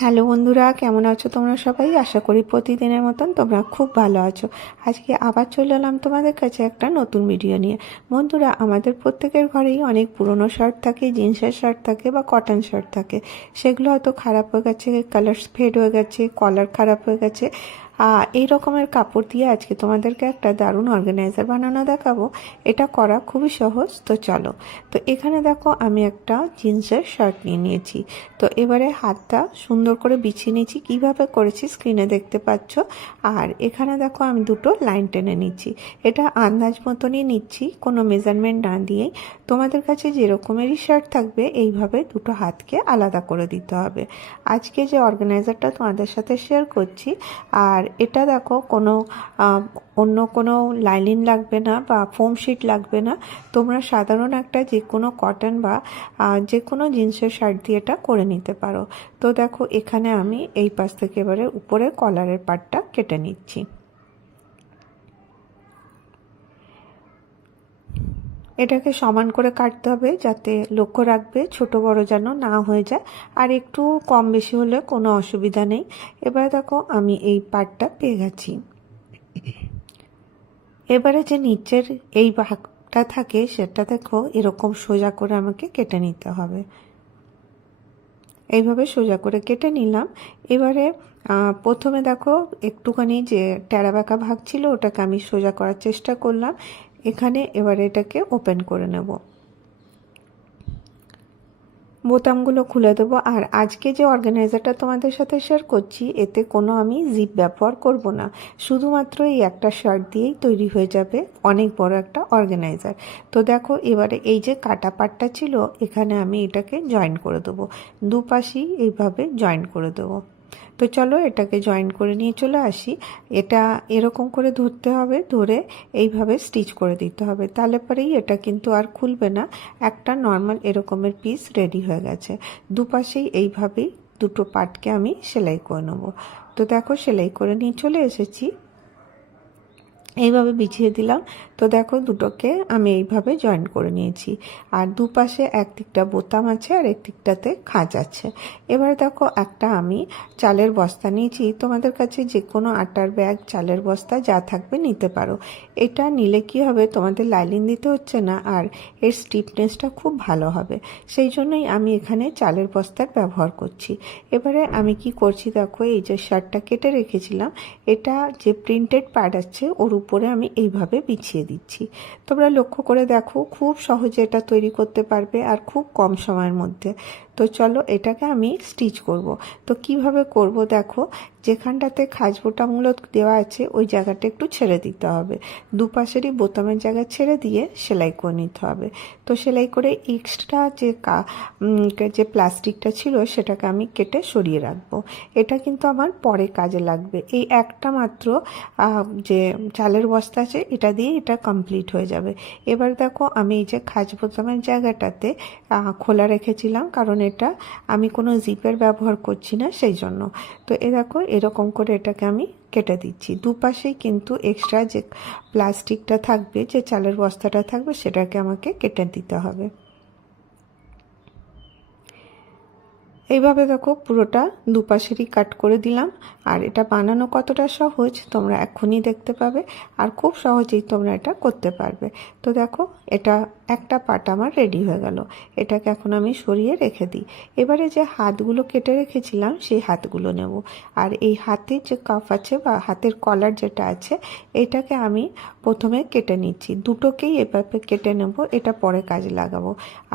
Hello বন্ধুরা, কেমন আছো তোমরা সবাই? আশা করি প্রতিদিনের মতন তোমরা খুব ভালো আছো। আজকে আবার চলে এলাম তোমাদের কাছে একটা নতুন ভিডিও নিয়ে। বন্ধুরা, আমাদের প্রত্যেকের ঘরেই অনেক পুরনো শার্ট থাকে, জিন্সের শার্ট থাকে বা কটন শার্ট থাকে। সেগুলো হয়তো খারাপ হয়ে গেছে, কালার ফেড হয়ে গেছে, কলার খারাপ হয়ে গেছে। এই রকমের কাপড় দিয়ে আজকে তোমাদেরকে একটা দারুণ অর্গানাইজার বানানো দেখাবো। এটা করা খুবই সহজ, তো চলো। তো এখানে দেখো, আমি একটা জিন্সের শার্ট নিয়ে নিয়েছি। তো এবারে হাতটা সুন্দর করে বিছিয়ে নিয়েছি, কীভাবে করেছি স্ক্রিনে দেখতে পাচ্ছ। আর এখানে দেখো, আমি দুটো লাইন টেনে নিচ্ছি। এটা আন্দাজ মতনই নিচ্ছি, কোনো মেজারমেন্ট না দিয়েই। তোমাদের কাছে যেরকমেরই শার্ট থাকবে এইভাবে দুটো হাতকে আলাদা করে দিতে হবে। আজকে যে অর্গানাইজারটা তোমাদের সাথে শেয়ার করছি, আর এটা দেখো অন্য কোনো লাইনিং লাগবে না বা ফোম শিট লাগবে না। তোমরা সাধারণ একটা যে কোনো কটন বা যে কোনো জিন্সের শার্ট দিয়ে এটা করে নিতে পারো। তো দেখো, এখানে আমি এই পাশ থেকে এবারে উপরের কলারের পার্টটা কেটে নিচ্ছি। এটাকে সমান করে কাটতে হবে, যাতে লক্ষ্য রাখবে ছোট বড় যেন না হয়ে যায়। আর একটু কম বেশি হলে কোনো অসুবিধা নেই। এবার দেখো, আমি এই পার্টটা পেয়ে গেছি। এবারে যে নিচের এই ভাগটা থাকে সেটা দেখো, এরকম সোজা করে আমাকে কেটে নিতে হবে। এইভাবে সোজা করে কেটে নিলাম। এবারে প্রথমে দেখো, একটুখানি যে টেরা বাঁকা ভাগ ছিল ওটাকে আমি সোজা করার চেষ্টা করলাম। এখানে এবারে এটাকে ওপেন করে নেব, বোতামগুলো খুলে দেবো। আর আজকে যে অর্গানাইজারটা তোমাদের সাথে শেয়ার করছি, এতে কোনো আমি জিপ ব্যবহার করব না। শুধুমাত্র এই একটা শার্ট দিয়েই তৈরি হয়ে যাবে অনেক বড় একটা অর্গানাইজার। তো দেখো, এবারে এই যে কাটা পাটটা ছিল, এখানে আমি এটাকে জয়েন করে দেবো। দুপাশেই এইভাবে জয়েন করে দেবো। তো চলো, এটাকে জয়েন করে নিয়ে চলে আসি। এটা এরকম করে ধরতে হবে, ধরে এইভাবে স্টিচ করে দিতে হবে। তাহলে পরেই এটা কিন্তু আর খুলবে না। একটা নর্মাল এরকমের পিস রেডি হয়ে গেছে। দুপাশেই এইভাবেই দুটো পার্টকে আমি সেলাই করে নেব। তো দেখো, সেলাই করে নিয়ে চলে এসেছি। এইভাবে বিছিয়ে দিলাম। তো দেখো, দুটোকে আমি এইভাবে জয়েন করে নিয়েছি। আর দুপাশে একদিকটা বোতাম আছে আর একদিকটাতে খাঁজ আছে। এবার দেখো, একটা আমি চালের বস্তা নিয়েছি। তোমাদের কাছে যে কোনো আটার ব্যাগ, চালের বস্তা যা থাকবে নিতে পারো। এটা নিলে কি হবে, তোমাদের লাইনিং দিতে হচ্ছে না, আর এর স্টিফনেসটা খুব ভালো হবে। সেই জন্যই আমি এখানে চালের বস্তার ব্যবহার করছি। এবারে আমি কি করছি দেখো, এই যে শার্টটা কেটে রেখেছিলাম, এটা যে প্রিন্টেড পার্ট আছে ওর উপরে আমি এইভাবে বিছিয়ে দিচ্ছি। তোমরা লক্ষ্য করে দেখো, খুব সহজে এটা তৈরি করতে পারবে আর খুব কম সময়ের মধ্যে। তো চলো, এটাকে আমি স্টিচ করব। তো কিভাবে করব দেখো, যেখানটাতে খাঁজ বোতামগুলো দেওয়া আছে ওই জায়গাটা একটু ছেড়ে দিতে হবে। দুপাশেরই বোতামের জায়গা ছেড়ে দিয়ে সেলাই করে নিতে হবে। তো সেলাই করে এক্সট্রা যে প্লাস্টিকটা ছিল সেটাকে আমি কেটে সরিয়ে রাখবো। এটা কিন্তু আমার পরে কাজে লাগবে। এই একটা মাত্র যে চালের বস্তা আছে এটা দিয়ে এটা কমপ্লিট হয়ে যাবে। এবার দেখো, আমি এই যে খাঁজ বোতামের জায়গাটাতে খোলা রেখেছিলাম, কারণ এটা আমি কোনো জিপের ব্যবহার করছি না সেই জন্য। তো দেখো, এরকম করে এটাকে আমি কেটে দিচ্ছি। দুপাশেই কিন্তু এক্সট্রা যে প্লাস্টিকটা থাকবে, যে চালের বস্তাটা থাকবে, সেটাকে আমাকে কেটে দিতে হবে। এইভাবে দেখো, পুরোটা দুপাশেরই কাট করে দিলাম। আর এটা বানানো কতটা সহজ তোমরা এখনই দেখতে পাবে, আর খুব সহজেই তোমরা এটা করতে পারবে। তো দেখো, এটা একটা পার্ট আমার রেডি হয়ে গেল। এটাকে এখন আমি সরিয়ে রেখে দিই। এবারে যে হাতগুলো কেটে রেখেছিলাম সেই হাতগুলো নেব। আর এই হাতের যে কাফ আছে বা হাতের কলার যেটা আছে, এটাকে আমি প্রথমে কেটে নিচ্ছি। দুটোকেই এভাবে কেটে নেব, এটা পরে কাজে লাগাবো।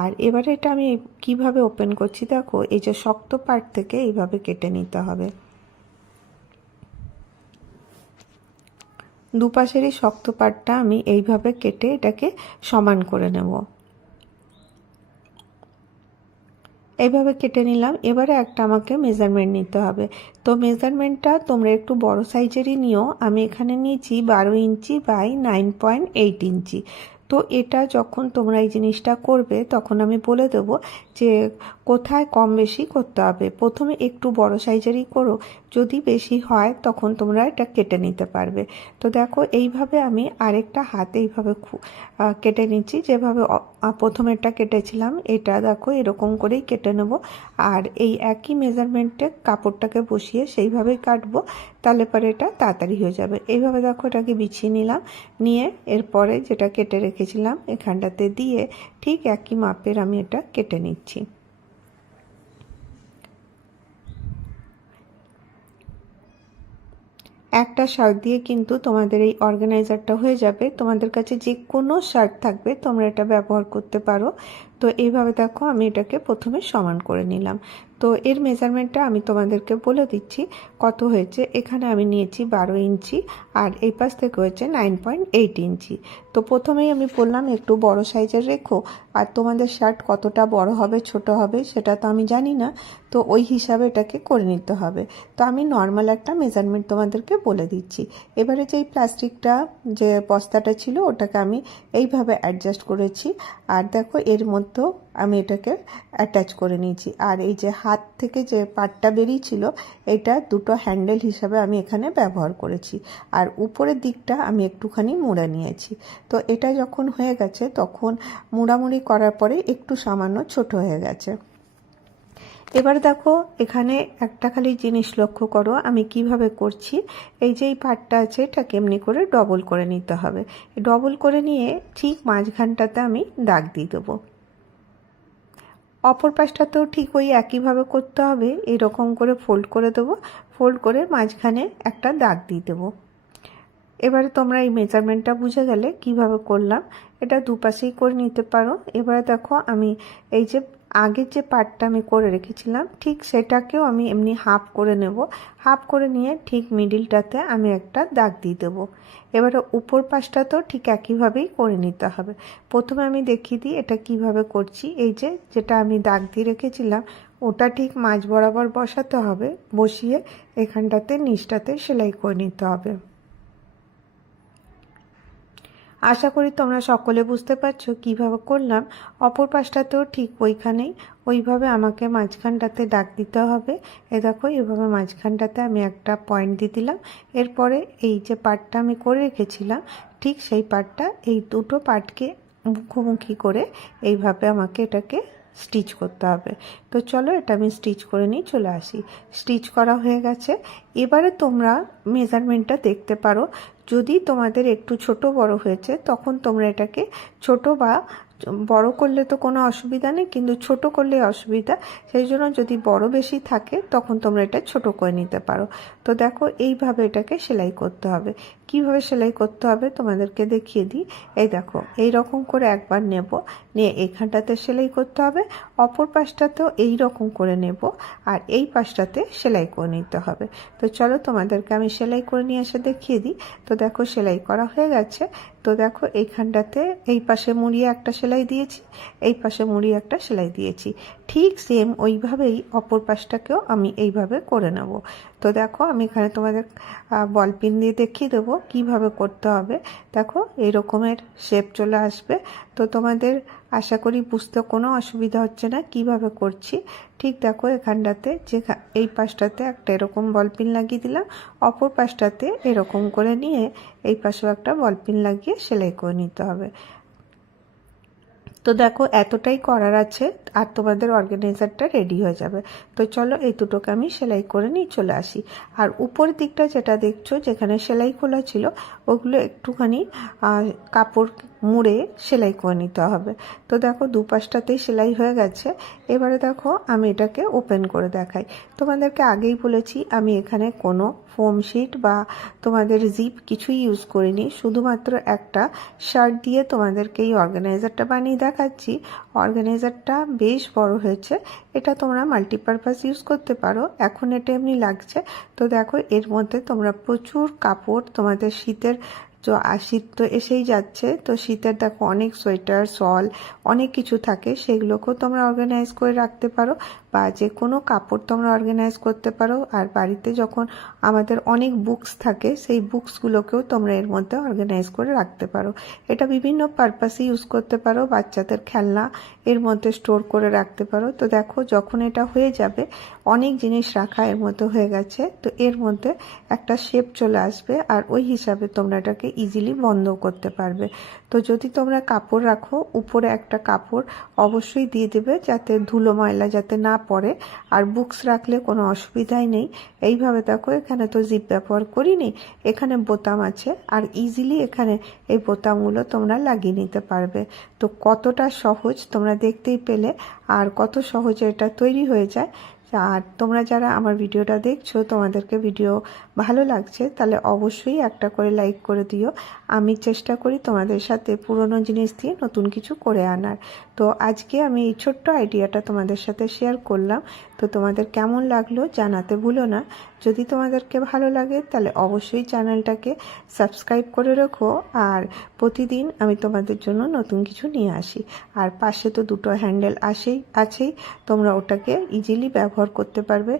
আর এবারে এটা আমি কিভাবে ওপেন করছি দেখো, এই যে শক্ত পার্ট থেকে এইভাবে কেটে নিতে হবে। দুপাশেরই শক্ত পার্টটা আমি এইভাবে কেটে এটাকে সমান করে নেব। এইভাবে কেটে নিলাম। এবারে একটা আমাকে মেজারমেন্ট নিতে হবে। তো মেজারমেন্টটা তোমরা একটু বড় সাইজেরই নিও। আমি এখানে নিয়েছি 12 ইঞ্চি বাই 9.8 ইঞ্চি। তো এটা যখন তোমরা এই জিনিসটা করবে তখন আমি বলে দেবো যে কোথায় কম বেশি করতে হবে। প্রথমে একটু বড় সাইজেরই করো, যদি বেশি হয় তখন তোমরা এটা কেটে নিতে পারবে। তো দেখো এইভাবে আমি আরেকটা হাতে এইভাবে কেটে নিচ্ছি, যেভাবে প্রথমেরটা কেটেছিলাম এটা দেখো এরকম করেই কেটে নেব। আর এই একই মেজারমেন্টে কাপড়টাকে বসিয়ে সেইভাবেই কাটবো, তাহলে পরে এটা তাড়াতাড়ি হয়ে যাবে। এইভাবে দেখো এটাকে বিছিয়ে নিলাম, নিয়ে এরপরে যেটা কেটে রেখেছিলাম এখানটাতে দিয়ে ঠিক একই মাপের আমি এটা কেটে নিচ্ছি। একটা শার্ট দিয়ে কিন্তু তোমাদের এই অর্গানাইজারটা হয়ে যাবে। তোমাদের কাছে যে কোনো শার্ট থাকবে তোমরা এটা ব্যবহার করতে পারো। তো এইভাবে দেখো আমি এটাকে প্রথমে সমান করে নিলাম। তো এর মেজারমেন্টটা আমি তোমাদেরকে বলে দিচ্ছি কত হয়েছে। এখানে আমি নিয়েছি 12 ইঞ্চি আর এই পাশ থেকে হয়েছে 9.8 ইঞ্চি। তো প্রথমেই আমি বললাম একটু বড় সাইজের রেখো, আর তোমাদের শার্ট কতটা বড় হবে ছোট হবে সেটা তো আমি জানি না, তো ওই হিসাবে এটাকে করে নিতে হবে। তো আমি নর্মাল একটা মেজারমেন্ট তোমাদেরকে বলে দিচ্ছি। এবারে যেই প্লাস্টিকটা যে বস্তাটা ছিল ওটাকে আমি এইভাবে অ্যাডজাস্ট করেছি, আর দেখো এর মধ্যেও আমি এটাকে অ্যাটাচ করে নিয়েছি। আর এই যে হাত থেকে যে পাটটা বেরিয়েছিল এটা দুটো হ্যান্ডেল হিসাবে আমি এখানে ব্যবহার করেছি, আর উপরের দিকটা আমি একটুখানি মুড়ে নিয়েছি। তো এটা যখন হয়ে গেছে তখন মুড়ামুড়ি করার পরে একটু সামান্য ছোট হয়ে গেছে। এবার দেখো এখানে একটা খালি জিনিস লক্ষ্য করো আমি কিভাবে করছি। এই যে এই পাটটা আছে এটা কেমনি করে ডবল করে নিতে হবে। ডবল করে নিয়ে ঠিক মাঝখানটাতে আমি দাগ দিয়ে দেবো। অপর পাশটাতেও ঠিক ওই একইভাবে করতে হবে, এরকম করে ফোল্ড করে দেবো, ফোল্ড করে মাঝখানে একটা দাগ দিয়ে দেবো। এবারে তোমরা এই মেজারমেন্টটা বুঝে গেলে কিভাবে করলাম। এটা দুপাশেই করে নিতে পারো। এবারে দেখো আমি এই যে আগের যে পার্টটা আমি করে রেখেছিলাম ঠিক সেটাকেও আমি এমনি হাফ করে নেব। হাফ করে নিয়ে ঠিক মিডিলটাতে আমি একটা দাগ দিয়ে দেবো। এবারে উপর পাশটাতেও ঠিক একইভাবেই করে নিতে হবে। প্রথমে আমি দেখিয়ে দিই এটা কিভাবে করছি। এই যে যেটা আমি দাগ দিয়ে রেখেছিলাম ওটা ঠিক মাঝ বরাবর বসাতে হবে, বসিয়ে এখানটাতে নিচটাতে সেলাই করে নিতে হবে। আশা করি তোমরা সকলে বুঝতে পারছো কিভাবে করলাম। অপর পাশটাতেও ঠিক ওইখানেই ওইভাবে আমাকে মাঝখানটাতে দাগ দিতে হবে। এ দেখো এভাবে মাঝখানটাতে আমি একটা পয়েন্ট দিয়ে দিলাম। এরপরে এই যে পার্টটা আমি করে রেখেছিলাম ঠিক সেই পার্টটা এই দুটো পার্টকে মুখোমুখি করে এইভাবে আমাকে এটাকে স্টিচ করতে হবে। তো চলো এটা আমি স্টিচ করে নিয়ে চলে আসি। স্টিচ করা হয়ে গেছে। এবারে তোমরা মেজারমেন্টটা দেখতে পারো, যদি তোমাদের একটু ছোট বড় হয়েছে তখন তোমরা এটাকে ছোট বা বড় করলে তো কোনো অসুবিধা নেই, কিন্তু ছোট করলে অসুবিধা, সেই জন্য যদি বড় বেশি থাকে তখন তোমরা এটা ছোট করে নিতে পারো। তো দেখো এইভাবে এটাকে সেলাই করতে হবে। কিভাবে সেলাই করতে হবে তোমাদেরকে দেখিয়ে দিই। এই দেখো এই রকম করে একবার নেব, নিয়ে এখানটাতে সেলাই করতে হবে, অপর পাশটাতেও এই রকম করে নেব, আর এই পাশটাতে সেলাই করে নিতে হবে। তো চলো তোমাদেরকে আমি সেলাই করে নিয়ে এসে দেখিয়ে দিই। তো দেখো সেলাই করা হয়ে গেছে। তো দেখো এইখানটাতে এই পাশে মুড়িয়ে একটা সেলাই দিয়েছি, এই পাশে মুড়িয়ে একটা সেলাই দিয়েছি, ঠিক সেম ওইভাবেই অপর পাশটাকেও আমি এইভাবে করে নেব। তো দেখো আমি এখানে তোমাদের বল পিন দিয়ে দেখিয়ে দেবো কিভাবে করতে হবে। দেখো এই রকমের শেপ চলে আসবে। তো তোমাদের আশা করি বুঝতে কোনো অসুবিধা হচ্ছে না কিভাবে করছি। ঠিক দেখো এখানটাতে যে এই পাশটাতে একটা এরকম বল পিন লাগিয়ে দিলাম, অপর পাশটাতে এরকম করে নিয়ে এই পাশেও একটা বল পিন লাগিয়ে সেলাই করে নিতে হবে। তো দেখো এতটাই করার আছে আর তোমাদের অর্গানাইজারটা রেডি হয়ে যাবে। তো চলো এই দুটোকে আমি সেলাই করে নিয়ে চলে আসি। আর উপরের দিকটা যেটা দেখছো যেখানে সেলাই খোলা ছিল ওগুলো একটুখানি কাপড় মুড়ে সেলাই করে নিতে হবে। তো দেখো দুপাশটাতেই সেলাই হয়ে গেছে। এবারে দেখো আমি এটাকে ওপেন করে দেখাই। তোমাদেরকে আগেই বলেছি আমি এখানে কোনো ফোম শিট বা তোমাদের জিপ কিছুই ইউজ করিনি, শুধুমাত্র একটা শার্ট দিয়ে তোমাদেরকে এই অর্গানাইজারটা বানিয়ে দেখাচ্ছি। অর্গানাইজারটা বেশ বড় হয়েছে, এটা তোমরা মাল্টিপারপাস ইউজ করতে পারো। এখন এটা এমনি লাগছে। তো দেখো এর মধ্যে তোমরা প্রচুর কাপড়, তোমাদের শীতের শীত তো এসেই যাচ্ছে, তো শীতের দেখো অনেক সোয়েটার শল অনেক কিছু থাকে, সেগুলোকেও তোমরা অর্গানাইজ করে রাখতে পারো। বা যে কোনো কাপড় তোমরা অর্গানাইজ করতে পারো। আর বাড়িতে যখন আমাদের অনেক বুকস থাকে সেই বুকসগুলোকেও তোমরা এর মধ্যে অর্গানাইজ করে রাখতে পারো। এটা বিভিন্ন পারপাসে ইউজ করতে পারো, বাচ্চাদের খেলনা এর মধ্যে স্টোর করে রাখতে পারো। তো দেখো যখন এটা হয়ে যাবে, অনেক জিনিস রাখা এর মধ্যে হয়ে গেছে, তো এর মধ্যে একটা শেপ চলে আসবে আর ওই হিসাবে তোমরা এটাকে ইজিলি বন্ধ করতে পারবে। তো যদি তোমরা কাপড় রাখো, উপরে একটা কাপড় অবশ্যই দিয়ে দেবে যাতে ধুলো ময়লা যাতে না পড়ে। আর বুকস রাখলে কোনো অসুবিধাই নেই। এইভাবে দেখো, এখানে তো জিপ ব্যবহার করিনি, এখানে বোতাম আছে আর ইজিলি এখানে এই বোতামগুলো তোমরা লাগিয়ে নিতে পারবে। তো কতটা সহজ তোমরা দেখতেই পেলে, আর কত সহজে এটা তৈরি হয়ে যায়। আর তোমরা যারা আমার ভিডিওটা দেখছো, তোমাদেরকে ভিডিও ভালো লাগছে তাহলে অবশ্যই একটা করে লাইক করে দিও। আমি চেষ্টা করি তোমাদের সাথে পুরনো জিনিস দিয়ে নতুন কিছু করে আনার। তো আজকে আমি এই ছোট্ট আইডিয়াটা তোমাদের সাথে শেয়ার করলাম। তো তোমাদের কেমন লাগলো জানাতে ভুলো না। যদি তোমাদেরকে ভালো লাগে তাহলে অবশ্যই চ্যানেলটাকে সাবস্ক্রাইব করে রেখো। আর প্রতিদিন আমি তোমাদের জন্য নতুন কিছু নিয়ে আসি। আর পাশে তো দুটো হ্যান্ডেল আছেই, তোমরা ওটাকে ইজিলি ব্যবহার করতে পারবে।